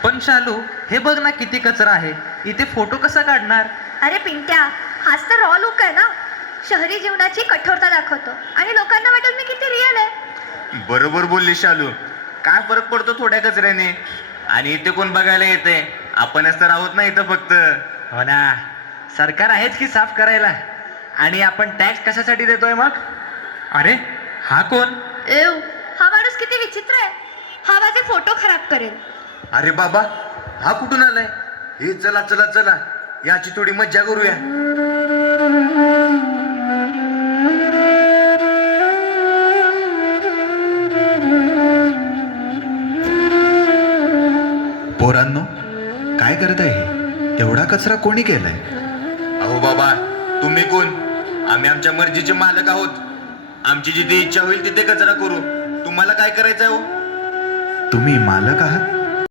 पण शालू, हे बघ ना किती कचरा आहे, इथे फोटो कसा काढणार? अरे पिंट्या, हाच तर रॉ लुक आहे ना. शहरी जीवनाची कठोरता दाखवतो आणि लोकांना वाटेल मी किती रिअल आहे. बरोबर बोलली शालू. काय फरक पडतो थोड्या कचऱ्याने? आणि इथे कोण बघायला येते? आपणच तर आहोत ना इथं फक्त. हो ना, सरकार आहेच की साफ करायला. आणि आपण टॅक्स कशासाठी देतोय मग? अरे हा कोण? एव, हा माणूस किती विचित्र आहे. हा माझे फोटो खराब करेल. अरे बाबा, हा कुठून आलाय? हे चला चला चला, याची थोडी मज्जा करूया. पोरांनो, काय करताय हे? एवढा कचरा कोणी केलाय? अहो बाबा, तुम्ही कोण? आम्ही आमच्या मर्जीचे मालक आहोत. आमची जिथे इच्छा होईल तिथे कचरा करू. तुम्हाला काय करायचंय हो? तुम्ही मालक आहात?